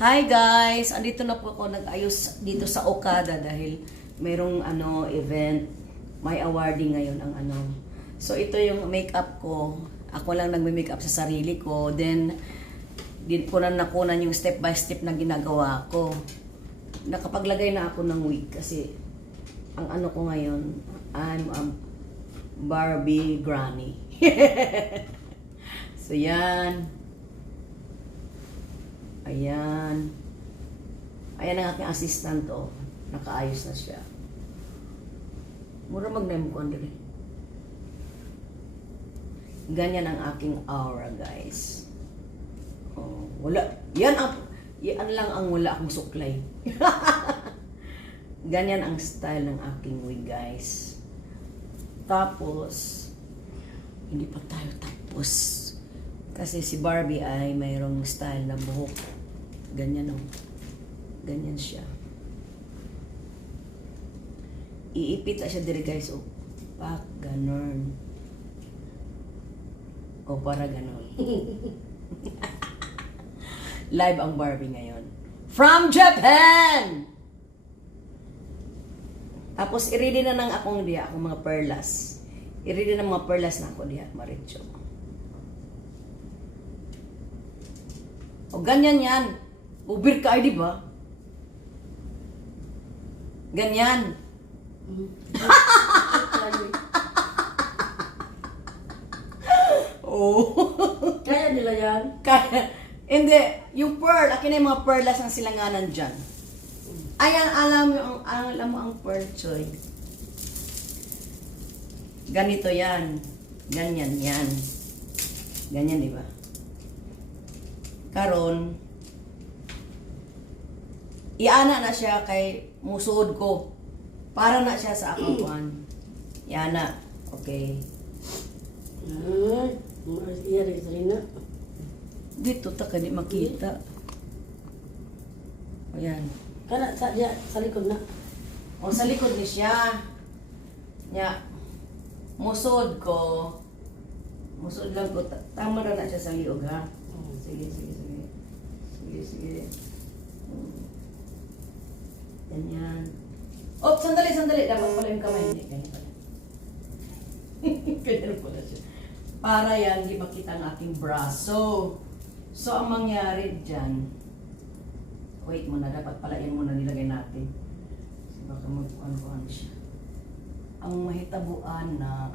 Hi guys! Andito na po ako nag-ayos dito sa Okada dahil merong event. May awarding ngayon ang So ito yung makeup ko. Ako lang nagme-makeup sa sarili ko. Then din ko na nakunan yung step by step na ginagawa ko. Nakapaglagay na ako ng wig kasi ang ko ngayon, I'm a Barbie granny. So yan. Ayan. Ayan ang aking assistant, oh. Nakaayos na siya. Mura mag-name ko, Andre. Ganyan ang aking aura, guys. Oh, wala. Yan lang ang wala akong suklay. Ganyan ang style ng aking wig, guys. Tapos, hindi pa tayo tapos. Kasi si Barbie ay mayroong style na buhok. Ganyan, oh. Ganyan siya. Iipit na siya dire, guys, oh. Pak, ganon. O, para ganon. Live ang Barbie ngayon. From Japan! Tapos, i-ready na ng akong mga perlas. I-ready na mga perlas na ako diya, Maricho. O, ganyan yan. Ubir ka ay, di ba? Ganyan. Oh. Kaya nila yan? Kaya. Hindi. Yung pearl. Akin na yung mga perlas ng silanganan dyan. Ayan, alam mo ang pearl, Choy. Ganito yan. Ganyan yan. Ganyan, di ba? Karon, iana na siya kay musod ko. Para na siya sa akong kuan. Iana. Okay. Iya rin sa ina. Dito ta kani makita. Ayan. Kana sa diya sa likod na. O sa likod ni siya. Nya. Musod ko. Musod lang ko. Tama na siya sa liog, ha? Sige. Sige. Ganyan. Oh, sandali. Dapat pala yung kamay. Hindi, ganyan pala. Ganyan pala siya. Para yan, di makita ang aking braso. So, ang mangyari dyan, wait muna, dapat pala yan muna nilagay natin. So, baka mag-ano siya. Ang mahitabuan na,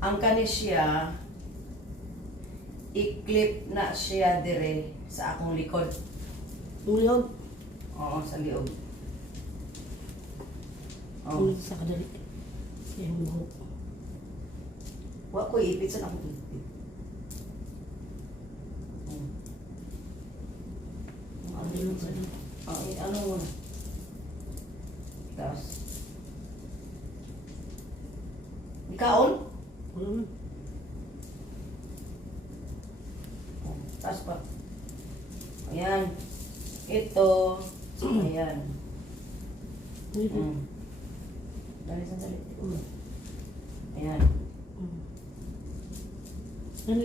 ang kanisya, i-clip na siya dire sa akong likod. Ulog. Oo, sa liog. Ulog sa kadali. Yung buhok. Wa ko ipit sa akong ipit. Ulog sa kadali. Ano mo na? Tapos. Ikaon? Ulog. Tapos pa. Ayan. Ito. Ayan. Sandali. Ayan. Dali.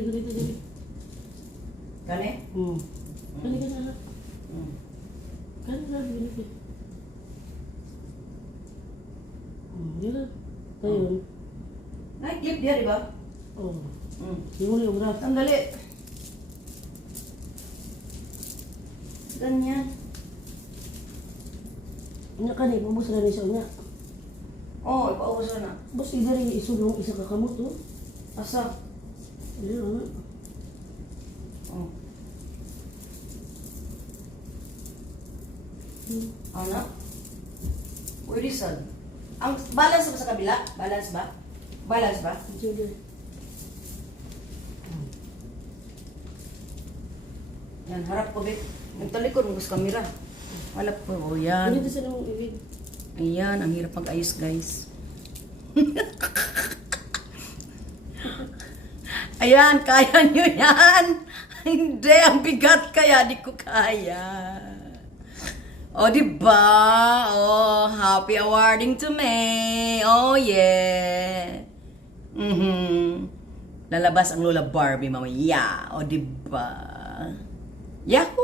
Kani? Dali ka na. Kani na binigay. Yun. Ayun. Clip dia, di ba? Oh. Yung graph. Sandali. Ganyan. Nya kani pabos na ni siya nya. Oh, ipaubos na. Bos idari isulong isa ka kamot to. Asa? Ayun. Oh. Anak? Pwede sad. Ang balance ba sa kabila? Balance ba? Judo. Yan, harap ko, Bit. Nagtalikod mo sa kamera. Wala po. O, yan. Dito sa nung ibig. Ayan, ang hirap pag-ayos, guys. Ayan, kaya nyo yan. Hindi, ang bigat kaya, di ko kaya. O, diba? Oh, happy awarding to me. Oh, yeah. Lalabas ang Lola Barbie mamaya. O, diba? Yahoo!